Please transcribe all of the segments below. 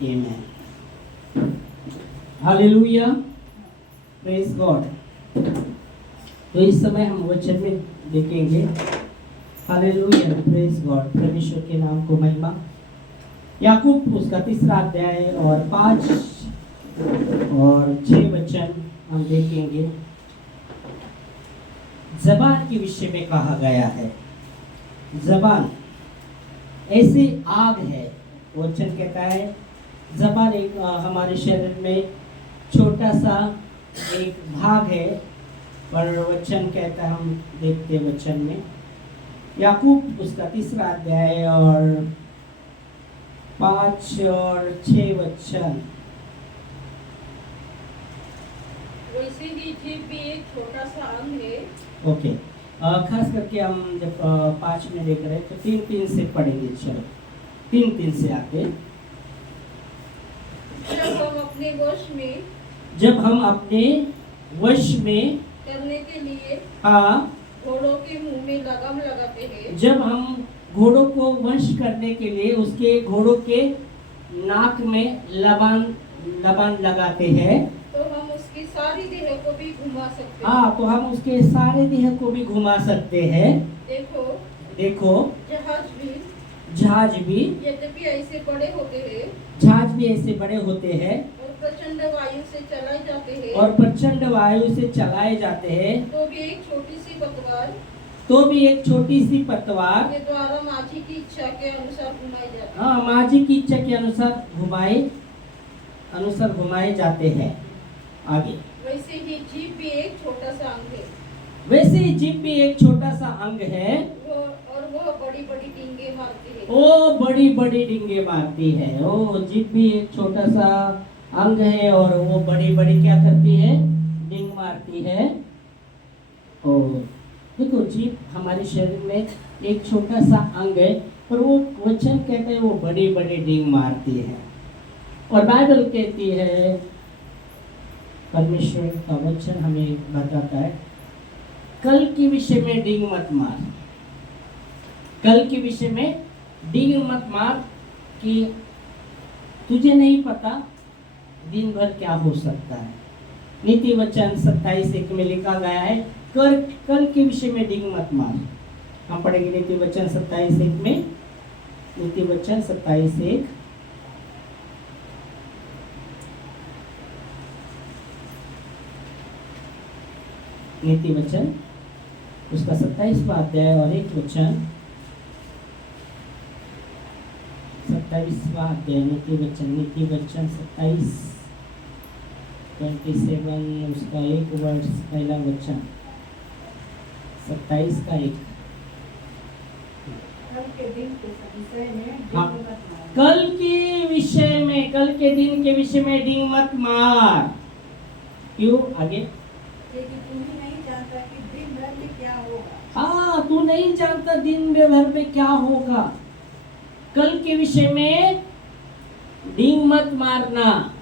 Amen. Hallelujah, praise God. तो इस समय हम वचन में देखेंगे। हालेलुया, प्रेज गॉड, परमेश्वर के नाम को महिमा। याकूब उसका 3रा अध्याय और 5 और 6 वचन हम देखेंगे। जबान के विषय में कहा गया है। जबान ऐसी आग है। वचन कहता है जबान एक हमारे शरीर में छोटा सा एक भाग है, पर वचन कहता है, हम देखते हैं वचन में याकूब उसका 3रा अध्याय और 5 और 6 वचन। वैसे ही जीभ भी एक छोटा सा अंग है। ओके, खास करके हम जब 5 में देख रहे हैं तो 3-3 से पढ़ेंगे। चलो 3-3 से आगे। जब हम अपने वश में करने के लिए हाँ, घोड़ों के मुंह में लगाम लगाते हैं। जब हम घोड़ों को वश करने के लिए उसके घोड़ों के नाक में लबान लगाते हैं, तो हम उसकी सारी देह को भी घुमा सकते हैं। हाँ, तो हम उसके सारे देह को भी घुमा सकते हैं। देखो जहाज भी यद्यपि ऐसे बड़े होते हैं, जहाज भी ऐसे बड़े होते हैं और प्रचंड वायु से चलाए जाते हैं, और प्रचंड वायु से चलाए जाते हैं, तो भी एक छोटी सी पतवार के द्वारा माझी की इच्छा के अनुसार घुमाई जाती है। हाँ, माझी की इच्छा के अनुसार घुमाए जाते हैं। आगे, वैसे ही जीभ भी एक छोटा सा अंग है। वैसे ही जीभ भी एक छोटा सा अंग है, वो बड़ी बड़ी डींगे मारती है। ओ बड़ी बड़ी डींगे मारती है। ओ जीभ भी एक छोटा सा अंग है और वो बड़ी बड़ी क्या करती है? डींग मारती है। ओ देखो, जीभ हमारे शरीर में एक छोटा सा अंग है, पर वो वचन कहते हैं वो बड़ी बड़ी डींग मारती है। और बाइबल कहती है, परमेश्वर का वचन हमें बताता है, कल के विषय में डींग मत मार। कल के विषय में डींग मत मार कि तुझे नहीं पता दिन भर क्या हो सकता है। नीति वचन 27:1 में लिखा गया है, कल के विषय में डींग मत मार। हम पढ़ेंगे नीति वचन 27:1 में। नीति वचन 27:1। नीति वचन उसका 27वां अध्याय और 1 वचन। 27वां अध्याय नीति वचन 27 उसका 1 वर्ष पहला वचन। 27 का 1। हाँ, कल के दिन के विषय में डींग मत मार। क्यों? आगे, हाँ, तू नहीं जानता दिन भर में क्या होगा। कल के विषय में डींग मत मारना।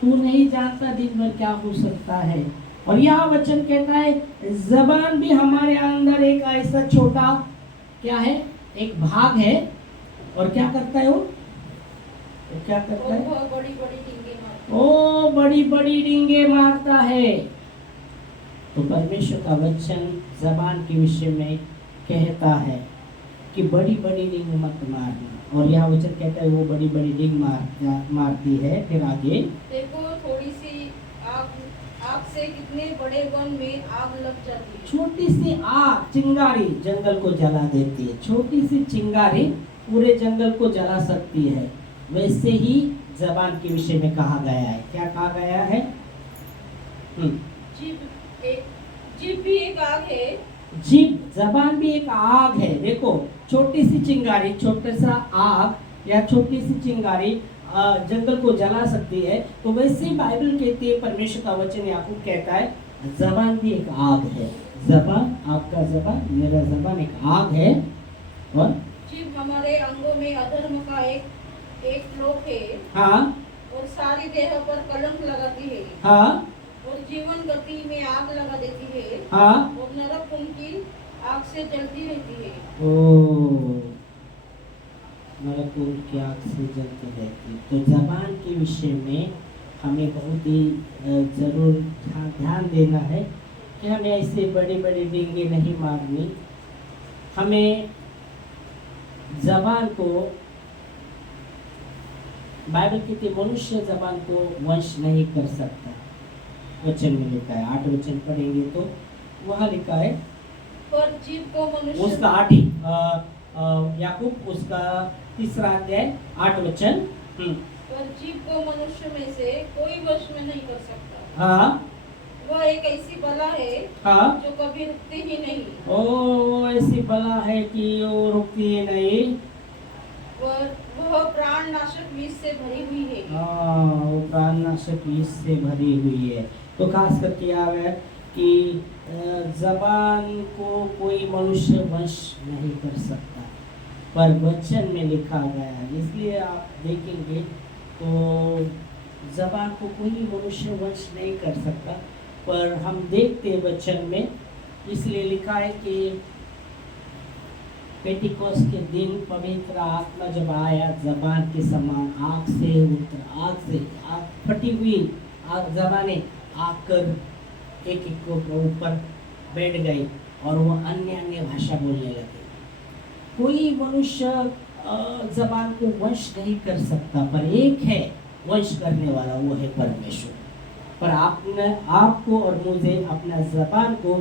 तू नहीं जानता दिन भर क्या हो सकता है। और यह वचन कहता है, जबान भी हमारे अंदर एक ऐसा छोटा क्या है, एक भाग है। और क्या करता है वो? क्या करता है? ओ बड़ी बड़ी डींगे मारता है। तो परमेश्वर का वचन जबान के विषय में कहता है कि बड़ी बड़ी डींग मत मारना। और यह वचन कहता है वो बड़ी बड़ी डींग मारती है। फिर आगे देखो, थोड़ी सी आग से कितने बड़े वन में आग लग जाती है। छोटी सी आग, चिंगारी जंगल को जला देती है। छोटी सी चिंगारी पूरे जंगल को जला सकती है। वैसे ही जबान के विषय में कहा गया है। क्या कहा गया है? जीभ भी एक आग है। जबान भी एक आग है। देखो, छोटी सी चिंगारी, छोटा सा आग या छोटी सी चिंगारी जंगल को जला सकती है। तो वैसे ही बाइबल कहती है, परमेश्वर का वचन याकूब कहता है, जबान भी एक आग है। जबान, आपका जबान, मेरा जबान एक आग है। और जीभ हमारे अंगों में अधर्म का एक लोक है। हाँ, और सारी देह पर कलंक लगाती है। हाँ, और जीवन गति में आग लगा देती है। हाँ, और नरक उनकी आग से जलती रहती है। ओ मलकुल की आग से जलते रहती। तो जबान के विषय में हमें बहुत ही ज़रूर ध्यान देना है कि हमें ऐसे बड़ी बड़ी डींगे नहीं मारनी। हमें जबान को, बाइबल कहती है मनुष्य जबान को वंश नहीं कर सकता। वचन में लिखा है, 8 वचन पढ़ेंगे तो वहाँ लिखा है, पर जीव को मनुष्य उसका 8 ही याकूब उसका 3रा अध्याय 8 वचन। पर जीव को मनुष्य में से कोई वश में नहीं कर सकता। हाँ वह एक ऐसी बला है हाँ, जो कभी रुकती ही नहीं। ओ ऐसी बला है कि वो रुकती है नहीं। वह प्राण नाशक विष से भरी हुई है। हाँ, वो प्राणनाशक विष से भरी हुई है। तो खास करके याद है कि जबान को कोई मनुष्य वश नहीं कर सकता, पर वचन में लिखा गया है। इसलिए आप देखेंगे तो जबान को कोई मनुष्य वश नहीं कर सकता, पर हम देखते हैं वचन में, इसलिए लिखा है कि पेंटिकोस्ट के दिन पवित्र आत्मा जब आया, जबान के समान आग से आग फटी हुई जबानें आकर एक एक के ऊपर बैठ गई और वो अन्य अन्य भाषा बोलने लगे। कोई मनुष्य जबान को वश नहीं कर सकता, पर एक है वश करने वाला, वो है परमेश्वर। पर आपको और मुझे अपना जबान को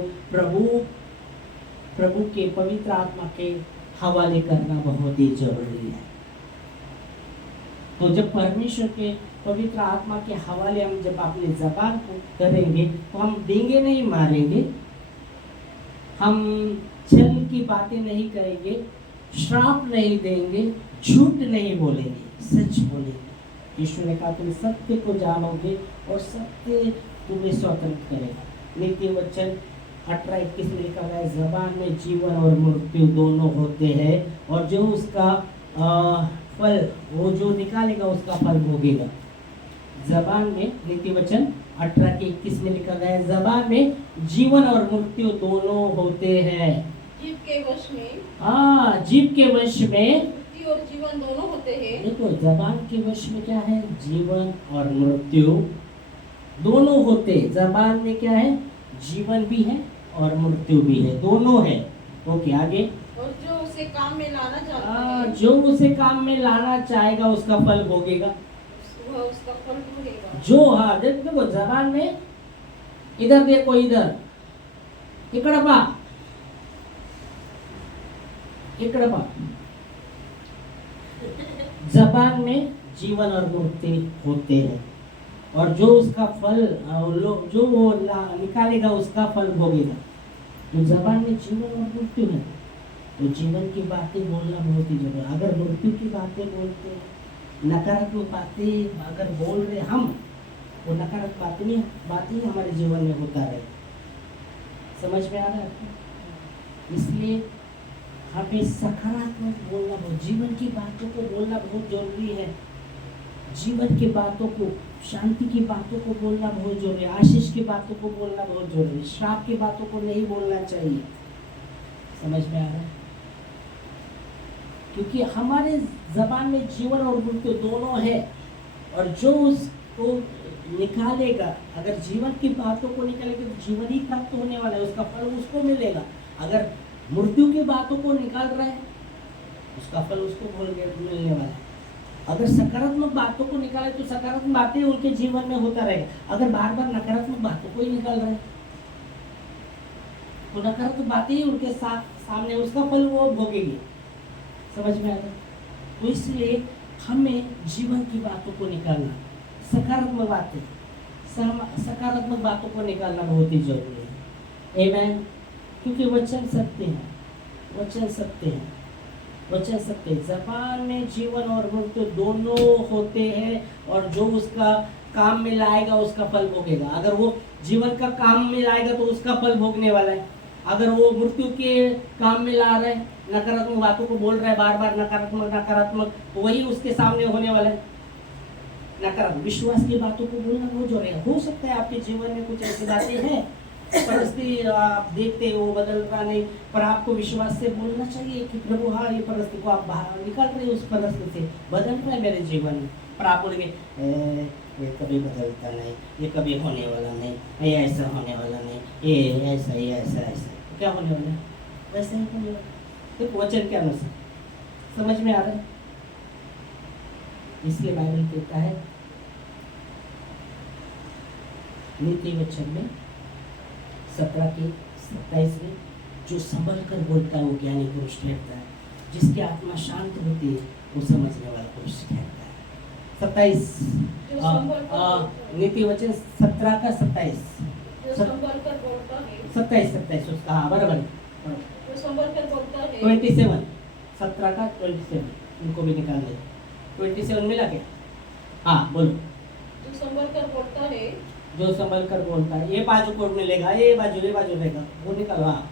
प्रभु के पवित्र आत्मा के हवाले करना बहुत ही जरूरी है। तो जब परमेश्वर के पवित्र आत्मा के हवाले हम जब अपने जबान को करेंगे तो हम डींगे नहीं मारेंगे, हम छल की बातें नहीं करेंगे, श्राप नहीं देंगे, झूठ नहीं बोलेंगे, सच बोलेंगे। यीशु ने कहा तुम सत्य को जानोगे और सत्य तुम्हें स्वतंत्र करेगा। नीति वचन 18:21 में लिखा है, जबान में जीवन और मृत्यु दोनों होते हैं और जो उसका फल, वो जो निकालेगा उसका फल भोगेगा। जबान में, नीति वचन 18:21 में लिखा गया है, जबान में जीवन और मृत्यु दोनों होते हैं। जीव के वश में, हाँ, जीव के वश में मृत्यु और जीवन दोनों होते हैं। देखो जबान के वश में क्या है, जीवन और मृत्यु दोनों होते। जबान में क्या है, जीवन भी है और मृत्यु भी है, दोनों है। ओके, आगे। और जो उसे काम में लाना चाहता है, जो उसे काम में लाना चाहेगा उसका फल भोगेगा। वह उसका फल भोगेगा। जो, हाँ देखो जबान में, इधर देखो, इधर इकड़पा जबान में जीवन और मृत्यु होते हैं और जो उसका फल, जो वो निकालेगा उसका फल भोगेगा। तो जबान में जीवन और मृत्यु है, तो जीवन की बातें बोलना बहुत ही जरूरी है। अगर मृत्यु की बातें बोलते हैं, नकारात्मक बातें अगर बोल रहे हम, वो नकारात्मक बातें ही हमारे जीवन में होता रहे। समझ में आ रहा है आपको? इसलिए हमें सकारात्मक बोलना, जीवन की बातों को बोलना बहुत जरूरी है। जीवन की बातों को, शांति की बातों को बोलना बहुत जरूरी है। आशीष की बातों को बोलना बहुत जरूरी है। श्राप की बातों को नहीं बोलना चाहिए। समझ में आ रहा है? क्योंकि हमारे जबान में जीवन और मृत्यु दोनों है और जो उसको निकालेगा, अगर जीवन की बातों को निकालेगा तो जीवन ही प्राप्त होने वाला है, उसका फल उसको मिलेगा। अगर मृत्यु की बातों को निकाल रहा है, उसका फल उसको मिलने वाला है। अगर सकारात्मक बातों को निकाले तो सकारात्मक बातें उनके जीवन में होता रहेगा। अगर बार बार नकारात्मक बातों को ही निकाल रहे हैं तो नकारात्मक बातें ही उनके सामने, उसका फल वो भोगेंगे। समझ में आ रहा है? तो इसलिए हमें जीवन की बातों को निकालना, सकारात्मक बातों को निकालना बहुत ही जरूरी है। आमीन। क्योंकि वचन सत्य है, वचन सत्य है। जबान में जीवन और मृत्यु दोनों होते हैं और जो उसका काम में लाएगा उसका फल भोगेगा। अगर वो जीवन का काम में लाएगा तो उसका फल भोगने वाला है। अगर वो मृत्यु के काम में ला रहा है, नकारात्मक बातों को बोल रहा है, बार बार नकारात्मक, तो वही उसके सामने होने वाला है। नकारात्मक विश्वास की बातों को बोलना बहुत जरूरी है। हो सकता है आपके जीवन में कुछ ऐसी बातें हैं परिस्थिति आप देखते हो वो बदल रहा नहीं, पर आपको विश्वास से बोलना चाहिए कि प्रभु हाँ ये परिस्थिति को आप बाहर निकाल रहे हो, उस परिस्थिति से बदल रहा है मेरे जीवन में। पर आप बोलेंगे ये कभी बदलता नहीं, ये कभी होने वाला नहीं, ये ऐसा होने वाला नहीं, ये ऐसा तो क्या होने वाला है? वैसे ही होने वाला। तो वचन के अनुसार समझ में आ रहा है? इसलिए बाइबल कहता है नीति वचन में 17 के 27 में, जो संभल कर बोलता है वो ज्ञानी पुरुष ठहरता है, जिसकी आत्मा शांत होती है वो समझने वाला पुरुष ठहरता है। 27 नीति वचन 17 का 27 जो संभल कर बोलता है 27 उसका हाँ बराबर जो संभल कर बोलता है 27 17 का 27 उनको भी निकाल दे। 27 मिला क्या? हाँ बोलो। जो संभल कर बोलता है, जो संभल कर बोलता है, ये बाजू को मिलेगा, ये बाजू रहेगा, वो निकालो हाँ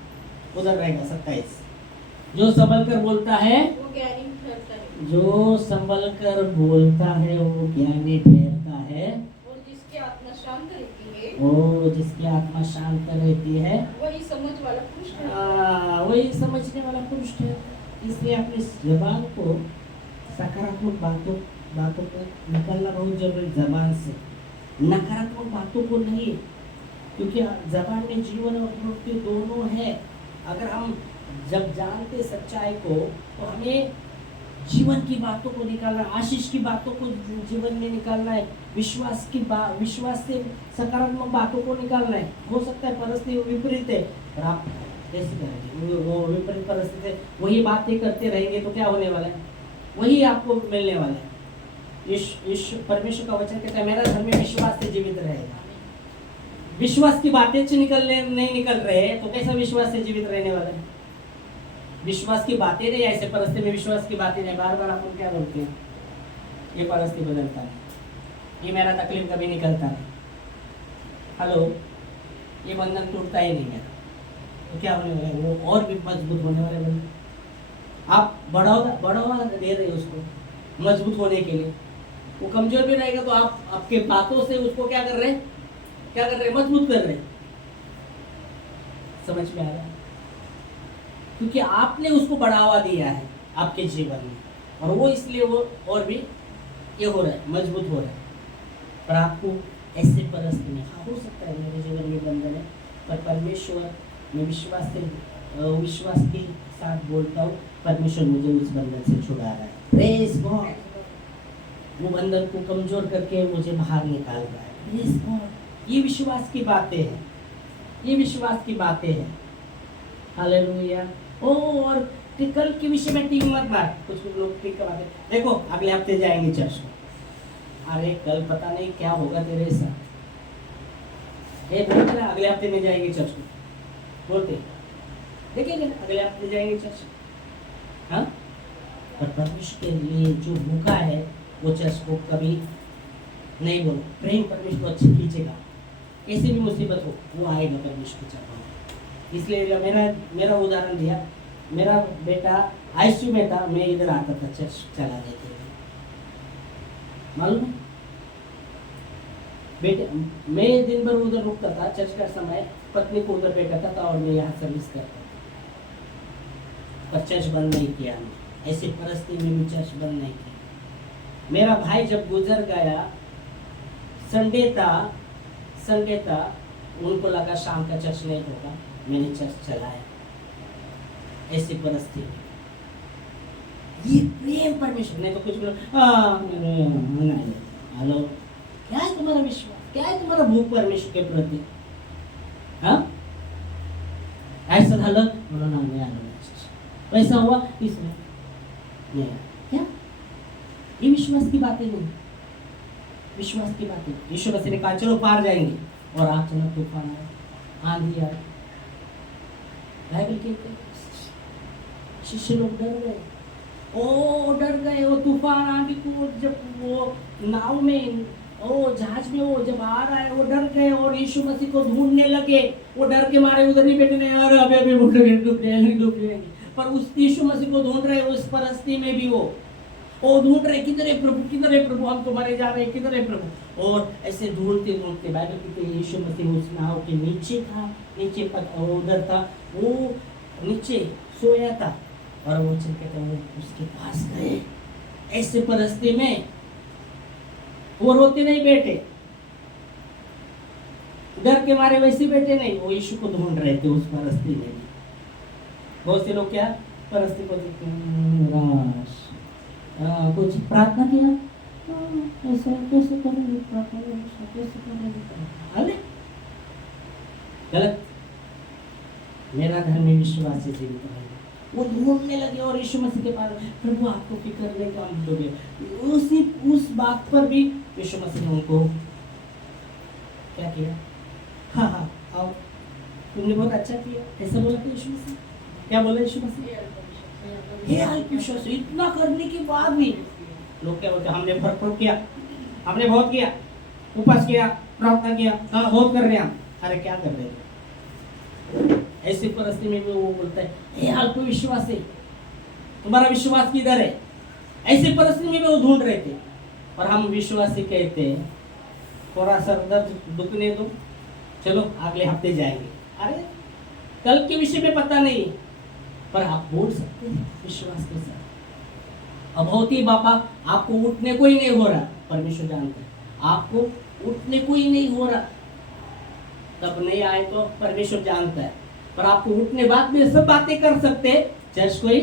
उधर रहेगा 27। जो संभल कर बोलता है वो ज्ञानी ठहरता है, जो संभल कर बोलता है वो ज्ञानी ठहरता है, और जिसकी आत्मा शांत रहती है ओ जिसकी आत्मा शांत रहती है वही समझ वाला पुरुष है। वही समझने वाला पुरुष है। इसलिए अपनी जबान को सकारात्मक बातों को निकालना बहुत जरूरी, जबान से नकारात्मक बातों को नहीं, क्योंकि जबान में जीवन और मृत्यु दोनों है। अगर हम जब जानते सच्चाई को तो हमें जीवन की बातों को निकालना, आशीष की बातों को जीवन में निकालना है, विश्वास से सकारात्मक बातों को निकालना है। हो सकता है परिस्थिति विपरीत है और आप कैसे करेंगे? वो विपरीत परिस्थिति वही बातें करते रहेंगे तो क्या होने वाला है? वही आपको मिलने वाला है। इस परमेश्वर का वचन कहता है मेरा धर्म विश्वास से जीवित रहेगा। विश्वास की बातें नहीं निकल रहे तो कैसा विश्वास से जीवित रहने वाला है? विश्वास की बातें नहीं, ऐसे परिस्थिति में विश्वास की बातें नहीं। बार बार अपन क्या बोलते हैं? ये परिस्थिति बदलता है, ये मेरा तकलीफ कभी निकलता नहीं, हेलो ये बंधन टूटता ही नहीं मेरा, तो क्या होने वाला है? वो और भी मजबूत होने वाले बंधन। आप बढ़ावा दे रहे हो उसको मजबूत होने के लिए, वो कमजोर भी रहेगा तो आप आपके बातों से उसको क्या कर रहे हैं? मजबूत कर रहे हैं। समझ में आ रहा है? क्योंकि आपने उसको बढ़ावा दिया है आपके जीवन में, और वो इसलिए वो और भी ये हो रहा है, मजबूत हो रहा है। पर आपको ऐसे परिस्थिति में हो सकता है मेरे जीवन में बंधन है, पर परमेश्वर मैं विश्वास के साथ बोलता हूँ, परमेश्वर मुझे उस बंधन से छुड़ा रहा है। Praise God. वो बंधन को कमजोर करके मुझे बाहर निकाल रहा है। Praise God. ये विश्वास की बातें हैं, ये विश्वास की बातें हैं। हालेलुया। और कल के विषय में टीक मत मार। कुछ लोग टीक करवाते, देखो अगले हफ्ते जाएंगे चर्च को। अरे कल पता नहीं क्या होगा तेरे साथ। ये बोल रहा अगले हफ्ते में जाएंगे चर्च को, बोलते देखेंगे अगले हफ्ते जाएंगे चर्च। हाँ, पर परमेश्वर के लिए जो भूखा है वो चर्च को कभी नहीं बोलो। प्रेम परमेश्वर को अच्छी खींचेगा, कैसे भी मुसीबत हो वो आएगा परमेश्वर के चरणों में। इसलिए मेरा उदाहरण दिया, मेरा बेटा आईसीयू में था, मैं इधर आता था चर्च चलाने के लिए, मालूम है बेटे। मैं दिन भर उधर रुकता था चर्च का समय, पत्नी को उधर बैठाता था और मैं यहाँ सर्विस करता था। पर चर्च बंद नहीं किया हमने, ऐसी परिस्थिति में भी चर्च बंद नहीं किया। मेरा भाई जब गुजर गया, संडे था, उनको लगा शाम का चर्च नहीं होगा, मैंने चर्च चलाया। ऐसी परिस्थिति, ये प्रेम परमेश्वर। नहीं तो कुछ बोलो हेलो, क्या है तुम्हारा विश्वास, क्या है तुम्हारा भूख परमेश्वर के प्रति? हाँ, ऐसा झालं बोलो ना, नहीं आलो, वैसा हुआ इसमें नहीं क्या? ये विश्वास की बातें नहीं, विश्वास की बातें। यीशु मसीह ने कहा चलो पार जाएंगे, और अचानक तूफान आया, आंधी आई। बाइबल कहते शिष्य लोग डर गए वो तूफान आंधी को, जब वो नाव में जहाज में वो जब आ रहा है वो डर गए और यीशु मसीह को ढूंढने लगे। वो डर के मारे उधर ही बैठे नहीं, यार अभी डूब जाएंगे। पर उस यीशु मसीह को ढूंढ रहे उस परिस्थिति में भी वो वो ढूंढ रहे किधर है प्रभु, हम तो मरे जा रहे हैं, किधर है प्रभु। और ऐसे ढूंढते ढूंढते बाइबल कहती है यीशु मसीह उस नाव के नीचे था, नीचे पर उधर था, वो नीचे सोया था। और वो चल कहते हैं उसके पास गए। ऐसे परिस्थिति में वो रोते नहीं बैठे, डर के मारे वैसे बैठे नहीं, वो यीशु को ढूंढ रहे थे उस परिस्थिति में भी। बहुत से लोग क्या परिस्थिति को देखते हैं, निराश, कुछ प्रार्थना किया, ऐसा कैसे करेंगे प्रार्थना, कैसे करेंगे, अरे गलत। मेरा धर्म में विश्वास से जीवित रहेगा। वो ढूंढने लगे और यीशु मसीह के पास, प्रभु आपको फिक्र नहीं काम दोगे। उस बात पर भी यीशु मसीह ने उनको क्या किया, हाँ हाँ आओ, तुमने बहुत अच्छा किया, ऐसा बोला था यीशु मसीह। क्या बोला यीशु मसीह, हे अल्पविश्वास। इतना करने के बाद भी लोग क्या बोलते, हमने भरपूर किया, हमने बहुत किया, उपवास किया, प्रार्थना किया, हाँ बहुत कर रहे हैं। अरे क्या कर रहे थे? ऐसी परिस्थिति में भी वो बोलता है हे अल्पविश्वासी, तुम्हारा विश्वास किधर है? ऐसी परिस्थिति में भी वो ढूंढ रहे थे। और हम विश्वासी कहते हैं थोड़ा सर दर्द दुखने दो, चलो अगले हफ्ते जाएंगे। अरे कल के विषय में पता नहीं, पर आप बोल सकते हैं विश्वास के साथ, अब होती बापा आपको उठने को ही नहीं हो रहा, परमेश्वर जानता है आपको उठने को ही नहीं हो रहा, तब नहीं आए तो परमेश्वर जानता है, पर आपको उठने बाद में सब बातें कर सकते, चर्च कोई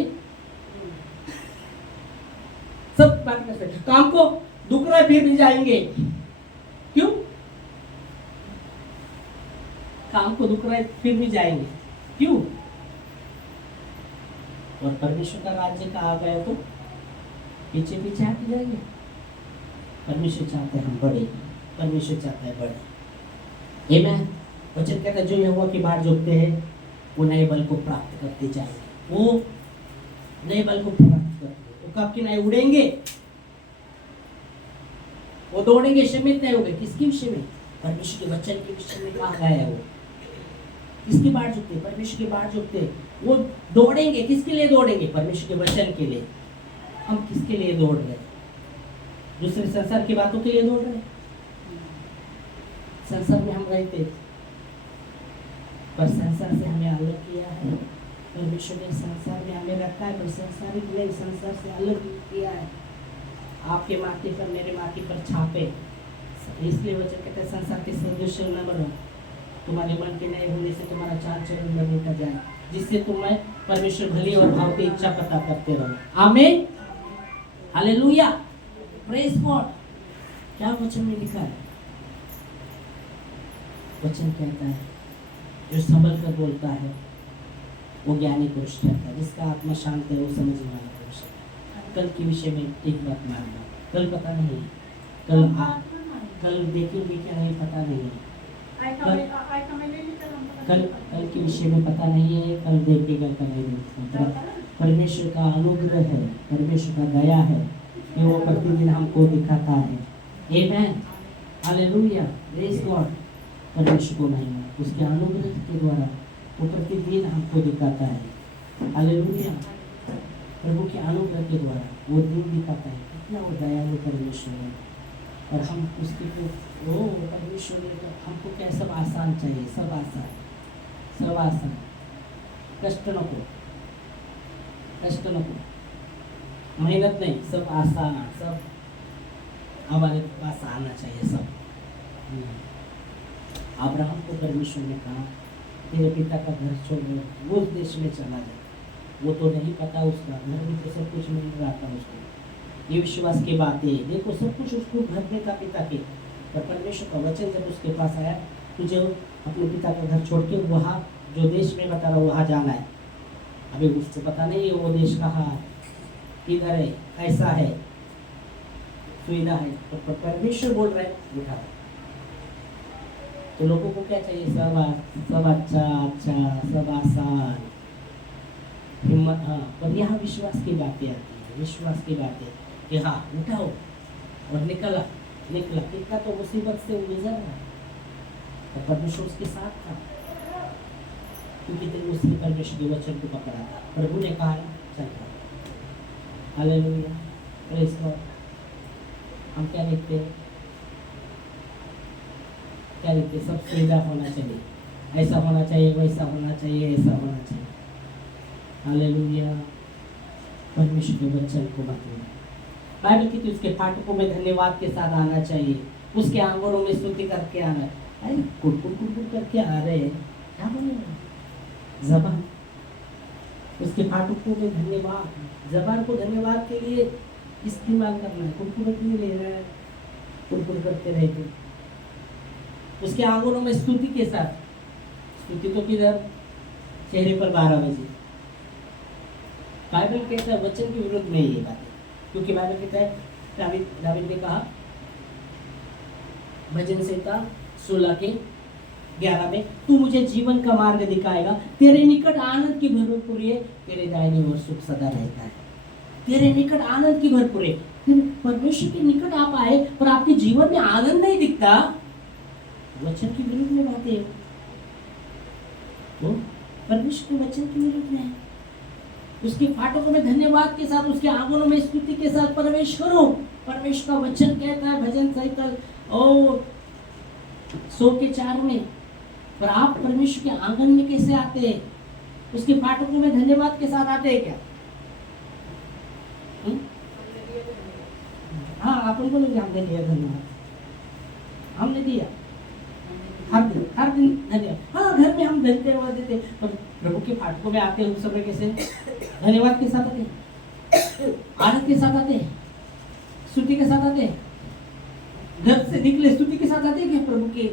सब बात कर सकते, काम को दुख रहा है फिर भी जाएंगे, क्यों? काम को दुख रहा है फिर भी जाएंगे, क्यों? और परमेश्वर का राज्य का आ गया तो पीछे पीछे आते जाएंगे। परमेश्वर चाहते हैं हम बढ़े, परमेश्वर चाहता है बढ़े। आमीन। वचन कहता है जो यहोवा की बाट जोतते हैं वो नए बल को प्राप्त करते जाएंगे, वो नए बल को प्राप्त करते, वो कब की नए उड़ेंगे, वो दौड़ेंगे, शमित नहीं होंगे। किसके विषय में? परमेश्वर के वचन के विषय में कहा गया है। वो किसकी बाट जोतते? परमेश्वर की बाट जोतते, वो दौड़ेंगे। किसके लिए दौड़ेंगे? परमेश्वर के वचन के लिए। हम किसके लिए दौड़ रहे हैं? दूसरे संसार की बातों के लिए दौड़ रहे हैं। संसार में हम रहते, पर संसार से हमें अलग किया है। परमेश्वर ने संसार में हमें रखा है, पर संसारिक नहीं, संसार से अलग किया है। आपके माथे पर, मेरे माथे पर छापे, इसलिए वचन कहते हैं संसार के सदृश न बनो, तुम्हारे मन के नए होने से तुम्हारा चाल चलन बदलता जाए, जिससे तुम्हें परमेश्वर भली और भाव की इच्छा पता करते रहो। आमीन, हालेलुया, प्रेज गॉड। क्या वचन में लिखा है? वचन कहता है जो संभल कर बोलता है वो ज्ञानी पुरुष कहता है, जिसका आत्मा शांत है वो समझने वाला पुरुष है। कल के विषय में एक बात मानना, कल पता नहीं, कल देखेंगे क्या नहीं पता नहीं, कल के विषय में पता नहीं है, कल देखेगा कल नहीं देखेगा। परमेश्वर का अनुग्रह है, परमेश्वर का दया है कि वो प्रतिदिन हमको दिखाता है। आमीन, हालेलुया, प्रेज गॉड। परमेश्वर को महिमा, उसके अनुग्रह के द्वारा वो प्रतिदिन हमको दिखाता है। हालेलुया, प्रभु के अनुग्रह के द्वारा वो दिन दिखाता है, कितना वो दयालु परमेश्वर है। और हम उसके वो परमेश्वर ने हमको क्या सब आसान चाहिए, सब आसान, सब आसान, कष्ट न को, कष्ट न को, मेहनत नहीं, सब आसान, सब हमारे पास आना चाहिए सब। अब्राहम को परमेश्वर ने कहा तेरे पिता का घर छोड़ वो उस देश में चला जाए, वो तो नहीं पता उसका, घर में तो सब कुछ मिल रहा था उसको, ये विश्वास की बातें, देखो सब कुछ उसको घर में था पिता के, पर परमेश्वर का वचन जब उसके पास आया, तुझे अपने पिता का घर छोड़ के वहाँ जो देश में बता रहा वहाँ जाना है। अभी उसको पता नहीं है वो देश कहाँ है, किधर है, कैसा है, सुविधा है, तो परमेश्वर बोल रहा है उठा। तो लोगों को क्या चाहिए? सब अच्छा अच्छा, सब आसान, हिम्मत। हाँ, पर यहाँ विश्वास की बातें आती है, विश्वास की बातें कि हाँ उठाओ और निकला, कितना तो मुसीबत से गुजर रहा, और परमेश्वर उसके साथ था, क्योंकि उसने परमेश्वर के वचन को पकड़ा था। प्रभु ने कहा चल, हालेलुया, प्रेज़ गॉड। हम क्या लिखते हैं? क्या लिखते हैं? सब सुविधा होना चाहिए, ऐसा होना चाहिए, वैसा होना चाहिए, ऐसा होना चाहिए। हालेलुया। परमेश्वर के वचन को मतलब बाइबल की उसके फाटकों में धन्यवाद के साथ आना चाहिए, उसके आंगनों में स्तुति करके आना। अरे कुड़कुड़ कुड़कुड़ करके आ रहे हैं, क्या बोले जबान? उसके फाटकों में धन्यवाद, जबान को धन्यवाद के लिए इस्तेमाल करना है। कुड़कुड़ नहीं ले रहा है, कुड़कुड़ करते रहते। उसके आंगनों में स्तुति के साथ, स्तुति तो किधर? चेहरे पर 12 बजे। बाइबल कहता है वचन के विरुद्ध में ये बात है, क्योंकि बाइबल कहता है दावीद ने कहा भजन संहिता 16:11 में, तू मुझे जीवन का मार्ग दिखाएगा, तेरे निकट आनंद की भरपूरी है, तेरे दाहिनी ओर सुख सदा रहता है। तेरे निकट आनंद की भरपूरी है। परमेश्वर के निकट आप आए पर आपके जीवन में आनंद नहीं दिखता, वचन के विरुद्ध में बातें हैं। तो परमेश्वर के वचन के विरुद्ध में है। उसके फाटकों में धन्यवाद के साथ, उसके आंगनों में स्तुति के साथ प्रवेश करो। परमेश्वर का वचन कहता है भजन संहिता 100:4 में, पर आप परमेश्वर के आंगन में कैसे आते हैं? उसके फाटकों में धन्यवाद के साथ आते हैं क्या? हाँ, आप उनको लोग हमने दिया धन्यवाद, हमने दिया हर दिन धन्यवाद। हाँ, घर में हम धन्यवाद देते, पर प्रभु के फाटकों में आते उस समय कैसे धन्यवाद के साथ आते, आनंद के साथ आते, स्तुति के साथ आते। घर से निकले स्तुति के साथ आते क्या? प्रभु के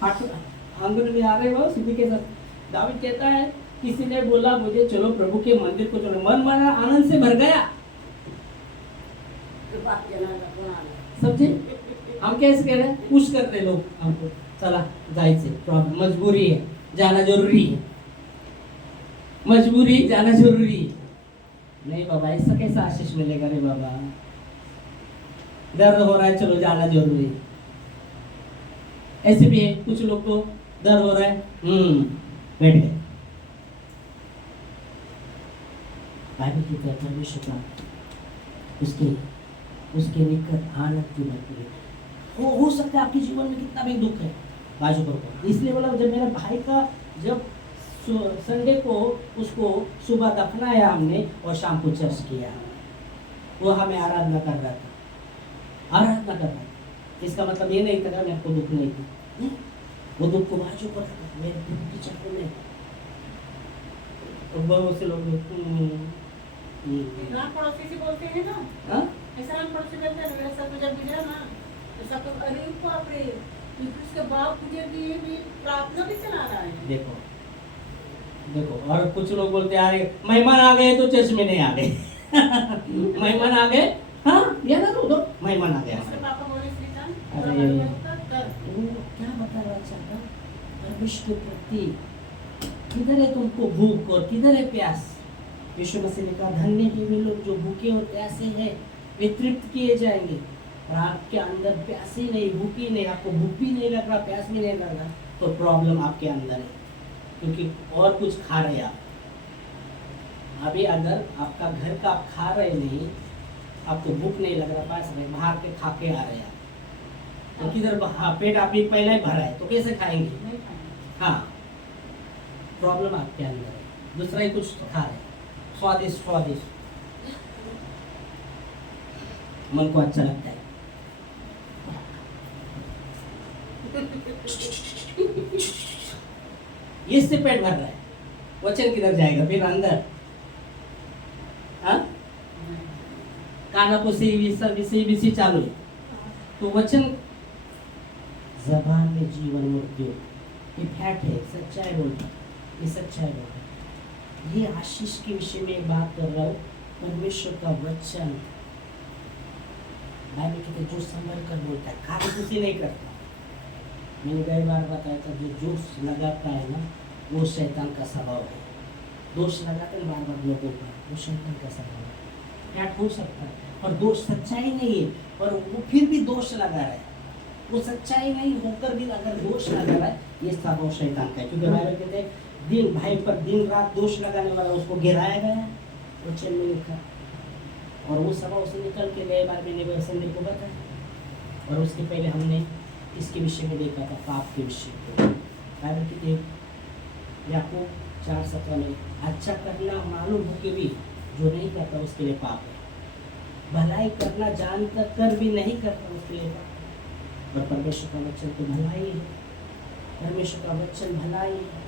फाटक आंगन में आ रहे हो स्तुति के साथ। दावीद कहता है किसी ने बोला मुझे चलो प्रभु के मंदिर को चलो, मन मेरा आनंद से भर गया। समझे? हम कैसे कह रहे हैं? पुश करते लोग हमको, चला जायचे, प्रॉब्लम मजबूरी है, जाना जरूरी है, मजबूरी जाना जरूरी है। नहीं बाबा, ऐसा कैसा आशीष मिलेगा रे बाबा? दर्द हो रहा है, चलो जाना जरूरी है। ऐसे भी है कुछ लोग को दर्द हो रहा है, बैठ गए। बाइबल की कहता परमेश्वर का उसके निकट आनंद की भरपूरी हो सकता है। आपके जीवन में कितना भी दुख है, बाजू पर, इसलिए बोला जब मेरे भाई का जब संडे को उसको सुबह दफनाया हमने और शाम को चर्च किया, वो हमें आराधना कर रहा था, आराधना कर रहा था। इसका मतलब ये नहीं था मेरे को दुख नहीं था, वो दुख को बाजू पर मेरे दुख की चाकू में बहुत से लोग पड़ोसी से बोलते हैं ना, ऐसा पड़ोसी बोलते हैं वैसा तो जब गुजरा ना ऐसा तो अरे बाप रे, उसके बाप गुजर दिए भी प्रार्थना भी चला रहा है। देखो और कुछ लोग बोलते हैं अरे मेहमान आ गए तो चर्च में नहीं आ गए। मेहमान आ गए, हाँ ये ना तो मेहमान आ गए। पापा बोले अरे वो क्या बता रहा चाहता परमेश्वर के प्रति किधर है तुमको भूख और किधर है प्यास? यीशु मसीह ने कहा धन्य है वे लोग जो भूखे और प्यासे हैं, वे तृप्त किए जाएंगे। और आपके अंदर प्यास ही नहीं, भूख ही नहीं, आपको भूख भी नहीं लग रहा, प्यास भी नहीं लग रहा, तो प्रॉब्लम आपके अंदर है, क्योंकि और कुछ खा रहे आप। अभी अगर आपका घर का आप खा रहे नहीं, आपको भूख नहीं लग रहा, प्यास नहीं, बाहर के खा के आ रहे हैं, तो किधर पेट आप पहले ही भरा है तो कैसे खाएंगे? हाँ, प्रॉब्लम आपके अंदर है, दूसरा ही कुछ खा रहे, स्वादिष्ट मन को अच्छा लगता है। इससे पेट भर रहा है, वचन किधर जाएगा फिर अंदर? हाँ, काना को से चालू है, तो वचन जबान में जीवन मृत्यु, ये फैक्ट है, सच्चाई बोलता, ये सच्चाई बोलता। ये आशीष के विषय में बात कर रहा हूँ। परमेश्वर का वचन बाइबल कहते जो संभल कर बोलता है, खाली खुशी नहीं करता। मैंने कई बार बताया था, जो जोश लगाता है ना वो शैतान का स्वभाव है। दोष लगाते हैं बार बार लोगों पर, वो शैतान का स्वभाव है। क्या हो सकता है, और दोष सच्चाई नहीं है, और वो फिर भी दोष लगा रहा है। वो सच्चाई नहीं होकर भी अगर दोष लगा रहा है, ये स्वभाव शैतान का है। क्योंकि बाइबल कहते हैं दिन भाई पर दिन रात दोष लगाने वाला उसको गिराया गया, वचन में लिखा। और वो सभा उसे निकल के गए बार मैंने वसंत को बताया। और उसके पहले हमने इसके विषय में देखा था, पाप के विषय को। बाइबल की याकूब 4:17 में, अच्छा करना मालूम हो के भी जो नहीं करता उसके लिए पाप है, भलाई करना जानकर कर भी नहीं करता उसके लिए पाप है। और परमेश्वर का वचन तो भलाई है, परमेश्वर का वचन भलाई है।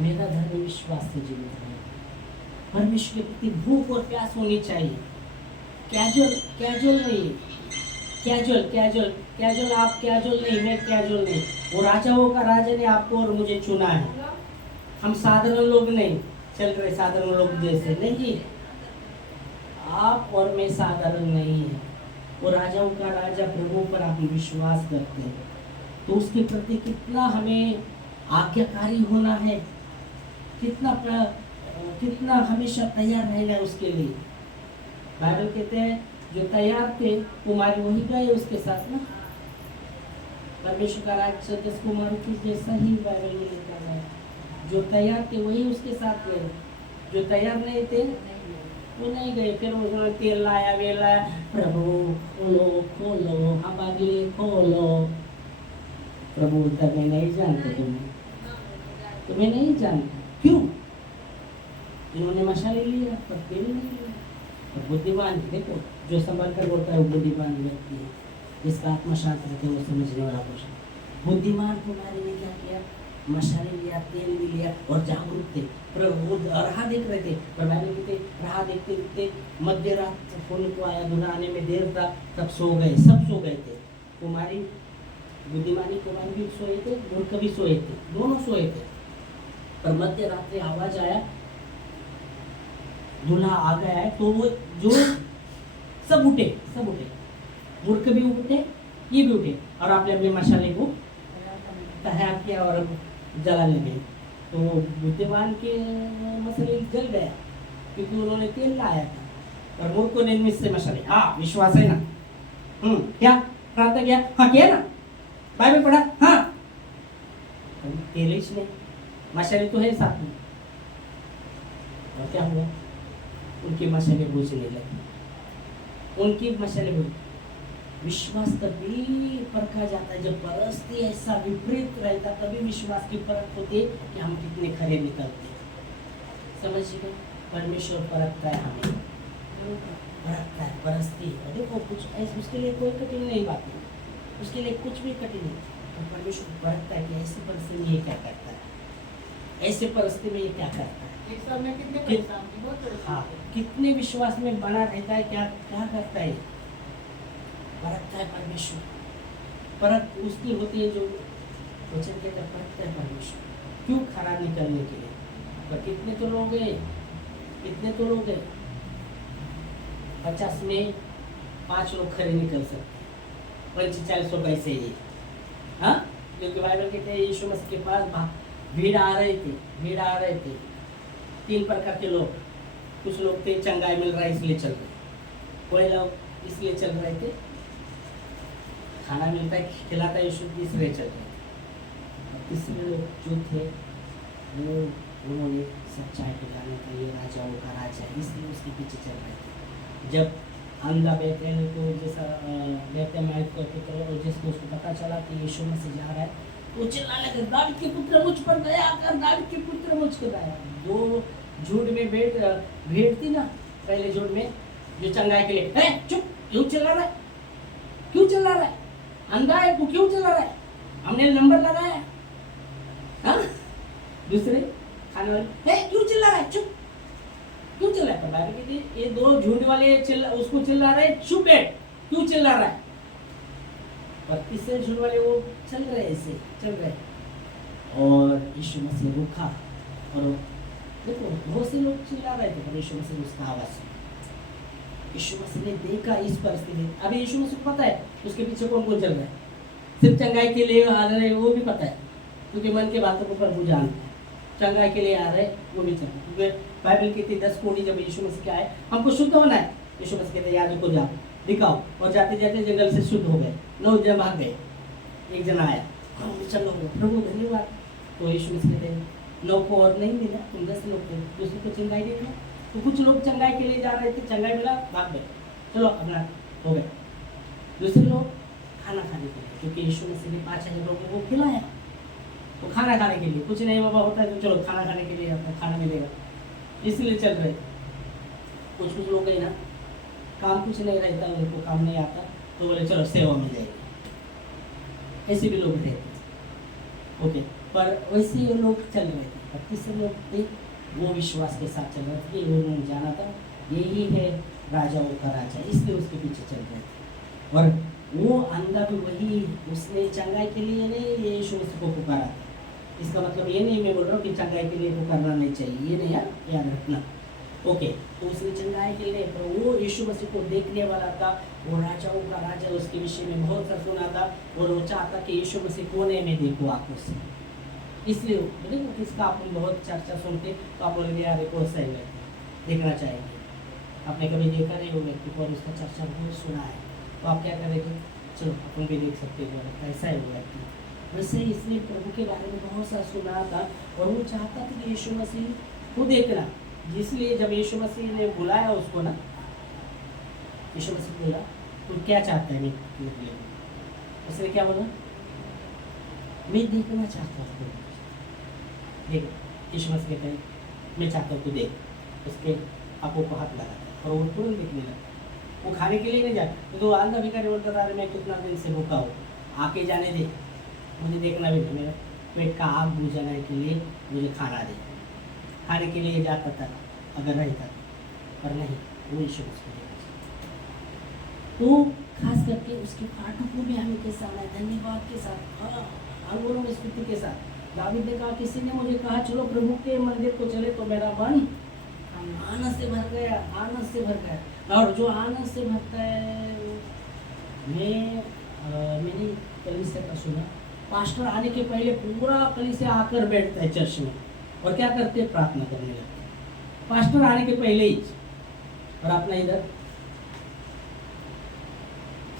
मेरा धर्म विश्वास से जीवित है। परमेश्वर के प्रति भूख और प्यास होनी चाहिए। कैजुअल नहीं, कैजुअल आप कैजुअल नहीं, मैं कैजुअल नहीं। वो राजाओं का राजा ने आपको और मुझे चुना है। हम साधारण लोग नहीं चल रहे, साधारण लोग जैसे नहीं। आप और मैं साधारण नहीं है। वो राजाओं का राजा प्रभु पर आप विश्वास करते हैं तो उसके प्रति कितना हमें आज्ञाकारी होना है, कितना हमेशा तैयार रहना है उसके लिए। बाइबल कहते हैं जो तैयार थे कुमारी वही गए उसके साथ ना। परमेश्वर का राज्य 10 कुमारों की जैसा ही बाइबल में लिखा है। जो तैयार थे वही उसके साथ गए, जो तैयार नहीं थे वो नहीं गए। फिर उन्होंने तेल लाया, वे लाया, प्रभु खोलो हम अगले खोलो। प्रभु बोलता मैं नहीं जानता तुम्हें नहीं जानता। क्यों? इन्होंने मशाले लिया पर तेल नहीं लिया। और बुद्धिमान देखो जो संभल कर बोलता है वो बुद्धिमान व्यक्ति है, जिसका आत्मा शांत रहता है वो समझने वाला पुरुष है। बुद्धिमान कुमारी ने क्या किया? मशाले लिया, तेल भी लिया और जागरूक थे। प्रभु राह देख रहे थे, पर बाइबल कहते राह देखते देखते मध्य रात होने को आया, दूल्हा आने में देर था, तब सो गए, सब सो गए थे। कुमारी बुद्धिमानी कुमारी भी सोए थे, मूर्ख भी सोए थे, दोनों सोए थे। पर मध्य रात्रि आवाज आया, दूल्हा आ गया है, तो वो जो सब उठे, मूर्ख भी उठे, ये भी उठे और आपने अपने मशाले को तैयार किया और जलाने गए। तो बुद्धिमान के मसाले जल गया क्योंकि उन्होंने तेल लाया था। और मूर्खों ने इनमें से मशाले, हाँ विश्वास है ना, क्या प्रार्थना किया, हाँ किया ना, बाइबल पढ़ा, हाँ तेल ही नहीं, मशाले तो है साथ में। और क्या हुआ? उनकी मशाले बुझने लगी, उनकी मशाले बुझ। विश्वास तभी परखा जाता है जब परिस्थिति ऐसा विपरीत रहता, तभी विश्वास की परख होती है कि हम कितने खरे निकलते। समझिए, परमेश्वर परखता है हमें, परखता है परिस्थिति। देखो कुछ ऐसे उसके लिए कोई कठिन नहीं बात नहीं, उसके लिए कुछ भी कठिन नहीं। तो परमेश्वर परखता है कि ऐसी परिस्थिति में ये क्या करता है, ऐसे परिस्थिति में ये क्या करता है। एक समय कितने परेशान थे, बहुत परेशान हाँ, थे। कितने विश्वास में बना रहता है, क्या क्या करता है, परखता है परमेश्वर। परख उसकी होती है जो वचन के अंदर परखता है परमेश्वर, क्यों खराब निकलने के लिए। पर कितने तो लोग हैं, 50 में 5 लोग खरे निकल सकते हैं, 45 लोग ऐसे ही। हाँ, क्योंकि बाइबल कहते हैं यीशु मसीह के पास भीड़ आ रहे थे 3 प्रकार के लोग। कुछ लोग थे चंगाई मिल रहा है इसलिए चल रहे, कोई लोग इसलिए चल रहे थे खाना मिलता है खिलाता है यीशु, इसलिए चल रहे। तीसरे लोग जो थे वो उन्होंने सच्चाई को जाना था, ये राजाओं का राजा है, इसलिए उसके पीछे चल रहे थे। जब अंधा बैतैल को जैसा बैतैल को जिसको उसको पता चला कि यीशु मसीह जा रहा है, वो चिल्लाने लगा, दाऊद के पुत्र मुझ पर दया कर, दाऊद के पुत्र मुझ पर दया। दो झूठ में भेड़ थी ना, पहले झूठ में जो चंगाई के लिए, चुप, क्यों चिल्ला रहा है, क्यों चिल्ला रहा है, अंधा है तू, क्यों चिल्ला रहा है, हमने नंबर लगाया। हाँ, दूसरे खाने वाले, क्यों चिल्ला रहा है, चुप, क्यों चिल्ला रहा है। बाइबल कहती है ये 2 झूठ वाले उसको चिल्ला रहे, चुप बैठ, क्यों चिल्ला रहा है। और तीसरे झूठ वाले वो चल रहे ऐसे चल रहे, और यीशु मसीह रुका। और देखो बहुत से लोग चिल्ला रहे थे, पर यीशु मसीह उसका आवाज सुना। यीशु मसीह ने देखा इस परिस्थिति। अभी यीशु मसीह को पता है उसके पीछे कौन कौन चल रहा है, सिर्फ चंगाई के लिए आ रहे वो भी पता है, क्योंकि मन के बातों को प्रभु जानता है। चंगाई के लिए आ रहे वो भी चल, क्योंकि बाइबल कहती 10 कोड़ी जब यीशु मसीह के आए, हमको शुद्ध होना है। यीशु मसीह कहते याद को जाओ दिखाओ, और जाते जाते जंगल से शुद्ध हो गए, 9 जन भाग गए, एक जना आया, चलो प्रभु धन्यवाद। तो यीशु मसीह कहते 9 को और नहीं मिला, तुम 10 लोग थे, दूसरे को चंगाई देना। तो कुछ लोग चंगाई के लिए जा रहे थे, चंगाई मिला भाग गए, चलो अपना हो गए। दूसरे लोग खाना खाने के लिए, क्योंकि यीशु मसीह ने 5,000 लोगों को खिलाया, तो खाना खाने के लिए, कुछ नहीं बाबा होता है तो चलो खाना खाने के लिए अपना खाना मिलेगा, इसलिए चल रहे। कुछ लोग है ना, काम कुछ नहीं रहता, उनको काम नहीं आता तो बोले चलो सेवा में जाएगी, ऐसे भी लोग रहते। ओके, पर वैसे ये लोग चल रहे थे। पर तीसरे लोग थे, वो विश्वास के साथ चल रहे थे, उन्होंने जाना था यही है राजाओं का राजा, इसलिए उसके पीछे चल रहे थे। और वो अंधा भी वही, उसने चंगाई के लिए नहीं ये यीशु मसीह को पुकारा। इसका मतलब ये नहीं मैं बोल रहा हूँ कि चंगाई के लिए पुकारना नहीं चाहिए, ये नहीं याद रखना। ओके, तो उसने चंगाई के लिए, पर वो यीशु मसीह को देखने वाला था, वो राजाओं का राजा, उसके विषय में बहुत सा सुना था और वो चाहता कि यीशु मसीह कोने में देखो आंखों से। इसलिए देखो किसका अपन बहुत चर्चा सुनते तो आप बोलेंगे यार कौन सही व्यक्ति, देखना चाहिए। आपने कभी देखा नहीं वो व्यक्ति को और उसका चर्चा बहुत सुना है, तो आप क्या करेंगे, चलो अपन भी देख सकते हो कैसा है वो व्यक्ति। वैसे इसने प्रभु के बारे में बहुत सा सुना था और वो चाहता था कि यीशु मसीह को देखना। इसलिए जब यीशु मसीह ने बुलाया उसको ना, यीशु मसीह बोला तू क्या चाहता है मेरे लिए? उसने क्या बोला, मैं देखना चाहता हूँ। देख, यीशु मसीह कहते हैं मैं चाहता हूँ तू देख। उसके आंखों को हाथ लगा और वो तुरंत देखने लगा। वो खाने के लिए नहीं जाता, तो अंधा भिखारी बोलता था अरे मैं कितना दिन से भूखा हूँ, आके जाने दे, मुझे देखना भी नहीं, मेरा पेट का आग बुझाने के लिए मुझे खाना दे। खाने के लिए जाता था अगर रहता, पर नहीं, वो यीशु मसीह। तो खास करके उसके पाठों को भी हमें कैसा आना है, धन्यवाद के साथ, हाँ, आंदोलन में स्तुति के साथ। दावीद ने कहा किसी ने मुझे कहा चलो प्रभु के मंदिर को चले, तो मेरा मन आनंद से भर गया, आनंद से भर गया। और जो आनंद से भरता है, मैंने कलीसिया का सुना, पास्टर आने के पहले पूरा कलीसिया आकर बैठता है चर्च में और क्या करते हैं, प्रार्थना करने लगते हैं पास्टर आने के पहले ही। और अपना इधर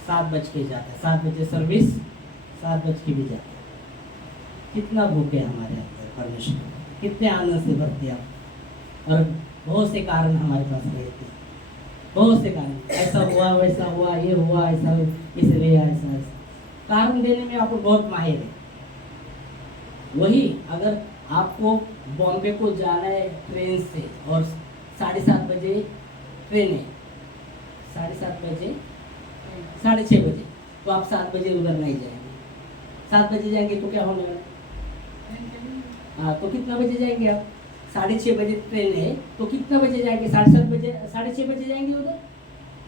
7 बज के जाता है, 7 बजे सर्विस, 7 बज के भी जाता है। कितना भूखे हमारे अंदर परमेश्वर, कितने आनंद से भरते हैं। और बहुत से कारण हमारे पास रहते हैं, बहुत से कारण, ऐसा हुआ वैसा हुआ, ये हुआ ऐसा, इसलिए ऐसा ऐसा कारण देने में आपको बहुत माहिर है। वही अगर आपको बॉम्बे को जाना है ट्रेन से और 7:30 बजे ट्रेन है, 7:30 बजे 6:30 बजे, तो आप 7 बजे उधर नहीं जाएंगे। 7 बजे जाएंगे तो क्या होने वाला, हाँ, तो कितना बजे जाएंगे आप, 6:30 बजे ट्रेन है तो कितना बजे जाएंगे, 7:30 बजे, 6:30 बजे जाएंगे उधर,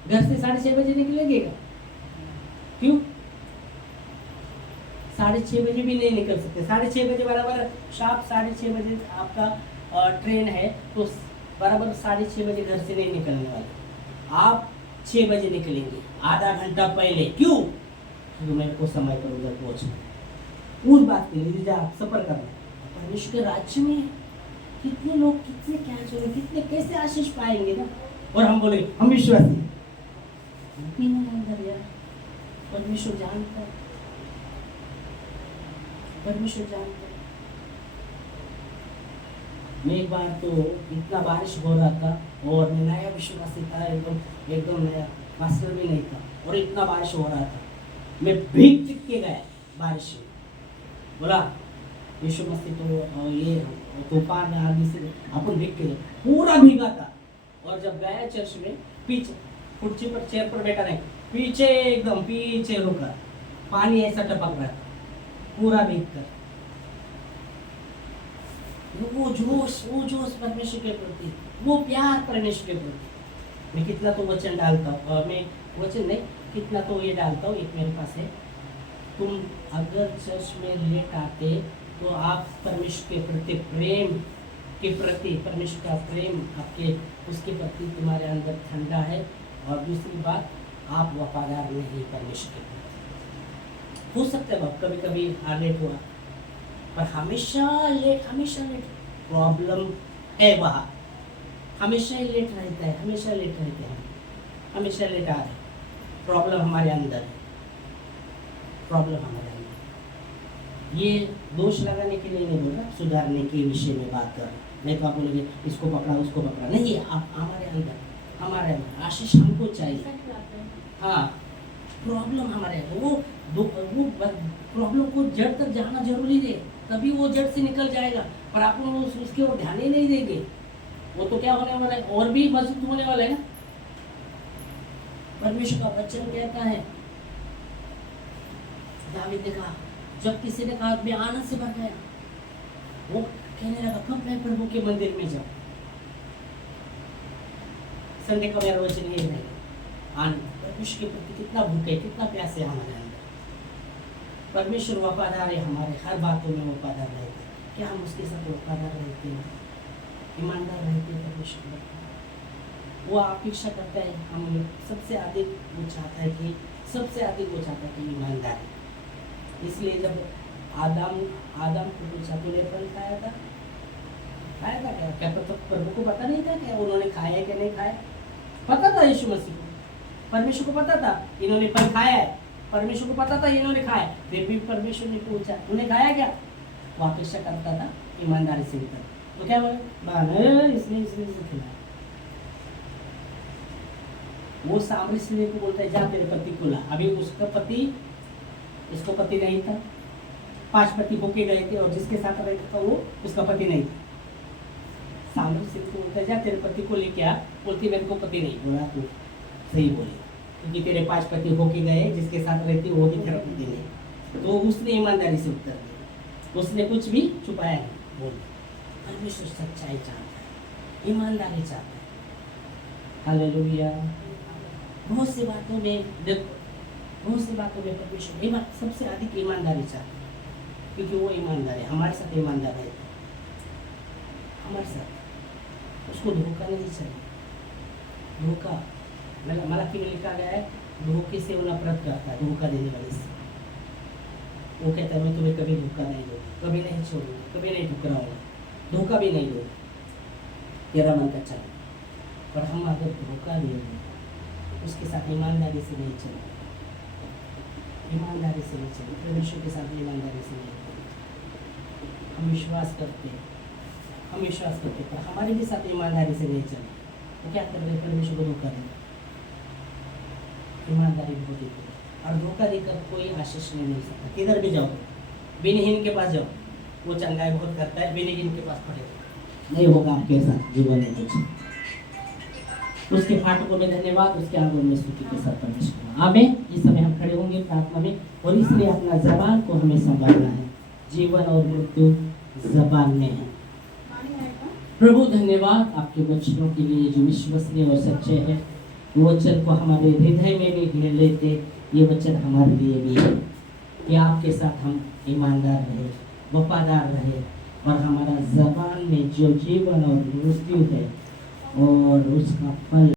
घर से 6:30 बजे निकलेंगे। क्यों 6:30 बजे भी नहीं निकल सकते, 6:30 बजे बराबर शार्प 6:30 बजे आपका ट्रेन है, तो बराबर 6:30 बजे घर से नहीं निकलने वाले, आप 6 बजे निकलेंगे, आधा घंटा पहले। क्यों, क्योंकि मेरे को समय पर उधर पहुंचना, उस बात के लिए आप सफर करना। परमेश्वर के राज्य में कितने लोग, कितने क्या चलो, कितने कैसे आशीष पाएंगे ना। और हम बोले हम विश्वासी, अंदर यार परमेश्वर जानता है, परमेश्वर जानता है। मैं एक बार तो इतना बारिश हो रहा था और मैं नया विश्वासी था, एकदम नया, मास्टर भी नहीं था, और इतना बारिश हो रहा था, मैं भीग चिक के गया बारिश में। बोला यीशु मसीह तो ये तूफान आदि से अपन भीग के पूरा भीगा था। और जब गया चर्च में, पीछे कुर्सी पर चेयर पर बैठा नहीं, पीछे एकदम पीछे रुका, पानी ऐसा टपक रहा था पूरा भीग कर। वो जोश परमेश्वर के प्रति, वो प्यार परमेश्वर के प्रति। मैं कितना तो वचन डालता हूँ, और मैं वचन नहीं कितना तो ये डालता हूँ, एक मेरे पास है, तुम अगर चर्च में लेट आते तो आप परमेश्वर के प्रति प्रेम के प्रति, परमेश्वर का प्रेम आपके उसके प्रति तुम्हारे अंदर ठंडा है। और दूसरी बात, आप वफादार नहीं परमेश्वर के प्रति। हो सकता है कभी कभी लेट हुआ, पर हमेशा लेट प्रॉब्लम है वहाँ, हमेशा ही लेट रहता है, हमेशा लेट रहते हैं, हमेशा लेट आ रहे। प्रॉब्लम हमारे अंदर है, प्रॉब्लम हमारे अंदर। ये दोष लगाने के लिए नहीं बोल रहा, सुधारने के विषय में बात कर रहा। नहीं तो आप बोलोगे इसको पकड़ा उसको पकड़ा, नहीं, आप हमारे अंदर आशीष हमको चाहिए। हाँ, प्रॉब्लम हमारे वो प्रॉब्लम को जड़ तक जाना जरूरी है, तभी वो जड़ से निकल जाएगा। पर आप उसके ओर ध्यान ही नहीं देंगे, वो तो क्या होने वाला है, और भी मजबूत होने वाला है ना। परमेश्वर का वचन कहता है, दावीद ने कहा, जब किसी ने कहा मैं आनंद से भर गया, वो कहने लगा कब मैं प्रभु के मंदिर में जाऊं। संडे का मेरा वचन ये है, आनंद, परमेश्वर के प्रति कितना भूख है, कितना प्यास है हमारे अंदर। परमेश्वर वफादार है, हमारे हर बातों में वफादार रहता है। क्या हम उसके साथ वफादार रहते हैं, ईमानदार रहते हैं? परमेश्वर वो अपेक्षा करता है, हम सबसे अधिक वो चाहता है कि ईमानदारी। इसलिए जब आदम को पूछा तूने फल खाया था क्या तो प्रभु को पता नहीं था क्या उन्होंने खाया है कि नहीं खाया? पता था यीशु मसीह को, परमेश्वर को पता था इन्होंने फल खाया है, परमेश्वर को पता था इन्होंने खाया, फिर भी परमेश्वर ने पूछा तूने खाया क्या? वो अपेक्षा करता था ईमानदारी से उत्तर। तो क्या बोले, इसने खिलाया। वो सामरी स्त्री को बोलता है जा तेरे पति को ला। अभी इसको पति नहीं था, 5 पति होके गए थे और जिसके साथ रहता था वो उसका पति नहीं था। सामरी स्त्री को बोलता है जा तेरे पति को लेके आ। बोलती मेरे को पति नहीं। बोला तू सही बोले, क्योंकि तेरे 5 पति होके गए, जिसके साथ रहती वो भी तेरा पति नहीं। तो उसने ईमानदारी से उत्तर दिया, उसने कुछ भी छुपाया नहीं। बोल परमेश्वर सच्चाई चाहता है, ईमानदारी चाहता है। हालेलुया। बहुत सी बातों में परमेश्वर सबसे अधिक ईमानदारी चाहता है, क्योंकि वो ईमानदार है, हमारे साथ ईमानदार है, हमारे साथ उसको धोखा नहीं चाहिए। धोखा मलाकी में लिखा गया है, धोखे से वो नफरत करता है, धोखा देने वाले से। वो कहता है मैं तुम्हें कभी धोखा नहीं दूंगा, कभी नहीं छोड़ूंगा, कभी नहीं ठुकराऊंगा, धोखा भी नहीं दूंगा, तेरा मन का चले। पर हम अगर धोखा देंगे, उसके साथ ईमानदारी से नहीं चले, परमेश्वर के साथ ईमानदारी से नहीं चले। हम विश्वास करते पर हमारे भी साथ ईमानदारी से नहीं चले, तो क्या कर रहे हैं? परमेश्वर को धोखा दें। ईमानदारी बहुत ही है, और धोखा देकर कोई आशीष नहीं मिल सकता। किधर भी जाओ, विनहीन के पास जाओ, वो चंगाई बहुत करता है, विनहीन के पास खड़े नहीं होगा आपके साथ जीवन में कुछ। उसके फाटकों में धन्यवाद, उसके आंगन में स्तुति के साथ परमेश्वर। आमीन। इस समय हम खड़े होंगे प्रार्थना में, और इसलिए अपना ज़बान को हमें संभालना है। जीवन और मृत्यु ज़बान में है। प्रभु धन्यवाद आपके वचनों के लिए जो विश्वसनीय और सच्चे हैं। वचन को हमारे हृदय में भी घेर लेते, ये वचन हमारे लिए भी है कि आपके साथ हम ईमानदार रहे, वफादार रहे, और हमारा ज़बान में जो जीवन और मृत्यु है और उसका फल